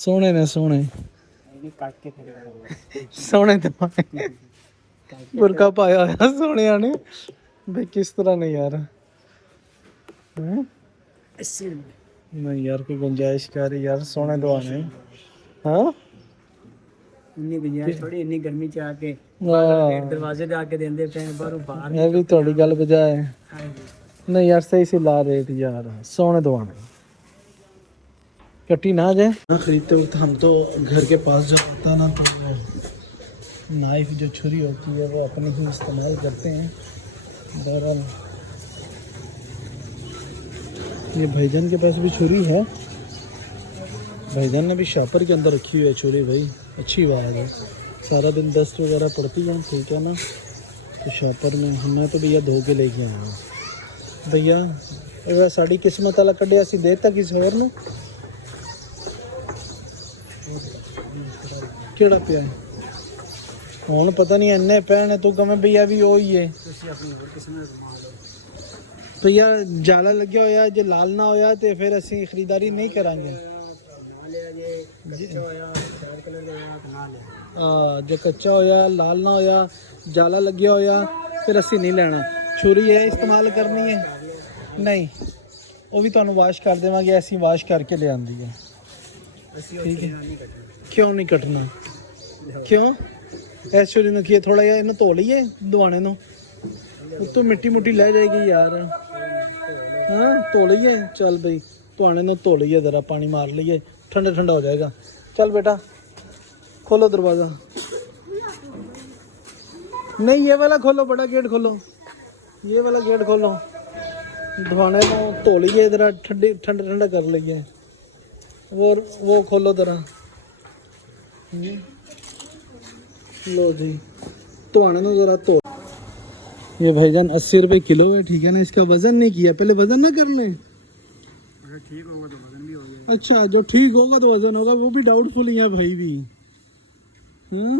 सोने ने सोने सोने दवाने बुरका पाया होया सोने ने भाई किस तरह नहीं यार हैं? नहीं यार कोई गुंजाइश कर यार सोने दवाने हाँ इन्नी गुंजाइश थोड़ी इन्नी गर्मी च आके दरवाजे दे आके देंदे पे बाहरों बाहर मैं भी थोड़ी गल बजाए नहीं यार सही से ला रेट यार सोने दवाने कटी ना जाए ना खरीदते वक्त हम तो घर के पास जब आता ना तो नाइफ जो छुरी होती है वो अपनी ही इस्तेमाल करते हैं। बहरहाल ये भाईजान के पास भी छुरी है, भाईजान ने भी शॉपर के अंदर रखी हुई है छुरी। भाई अच्छी बात है, सारा दिन डस्ट वगैरह पड़ती है ठीक है ना, तो शॉपर में हमें तो भैया धो के लेके आया हूँ भैया। अगर साड़ी किस्मत वाला कड़े असी देता किसी होर नूं केड़ा पिया है हुण पता नहीं इन्ने पैने तू कमें भैया भी ओ ही है भैया जाला लग्या होया जे लाल ना होया ते फिर असी खरीदारी नहीं करांगे। जो कच्चा होया लाल ना होया जाला लग्या होया फिर असी नहीं लेना। छुरी है इस्तेमाल करनी है नहीं वो भी तुहानू वाश कर देवांगे, ऐसी वाश करके ले आंदी है ठीक है। क्यों नहीं कटना क्यों इस छुरी ने किए थोड़ा जिहा इन्हू धो लीए दवाने नू उत्तों मिट्टी मुट्टी लै जाएगी यार। हाँ धो लीए चल भाई दवाने नू धो लीए जरा पानी मार लीए ठंडा ठंडा हो जाएगा। चल बेटा खोलो दरवाज़ा, नहीं ये वाला खोलो बड़ा गेट खोलो, ये वाला गेट खोलो दवाने को धो लीए जरा ठंडी ठंडा ठंडा कर लीए। वो खोलो जरा लो जी दवाने को जरा धो। ये भाईजान 80 रुपये किलो है ठीक है ना, इसका वजन नहीं किया, पहले वजन ना कर ले। ठीक होगा तो वजन भी हो जाएगा। अच्छा जो ठीक होगा तो वजन होगा, वो भी डाउटफुल ही है भाई भी। हाँ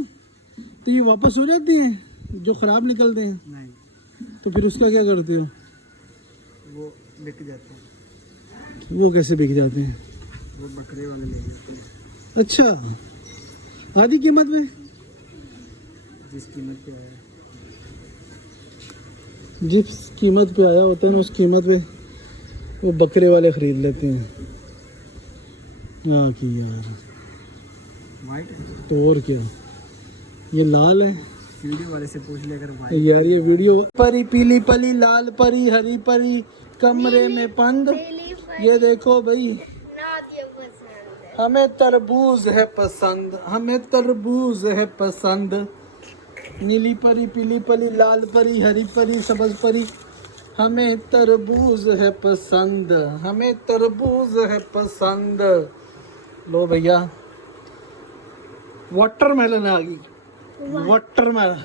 तो ये वापस हो जाती है जो ख़राब निकलते हैं? नहीं तो फिर उसका क्या करते हो? वो बिक जाते हैं। वो कैसे बिक जाते हैं? वो बकरे वाले ले जाते हैं। अच्छा आधी कीमत में? जिस कीमत पे आया, जिस कीमत पे आया होता है ना उस कीमत पे वो बकरे वाले ख़रीद लेते हैं। हाँ कि यार वाइट तो और क्या, ये लाल है। वीडियो वाले से पूछ ले अगर वाइट यार ये वीडियो परी पीली पली लाल परी हरी परी कमरे में बंद। ये देखो भाई हमें तरबूज है पसंद, हमें तरबूज है पसंद। नीली परी पीली पली लाल परी हरी परी सब्ज परी हमें तरबूज है पसंद, हमें तरबूज है पसंद। लो भैया वाटरमेलन आ गई, वाटरमेलन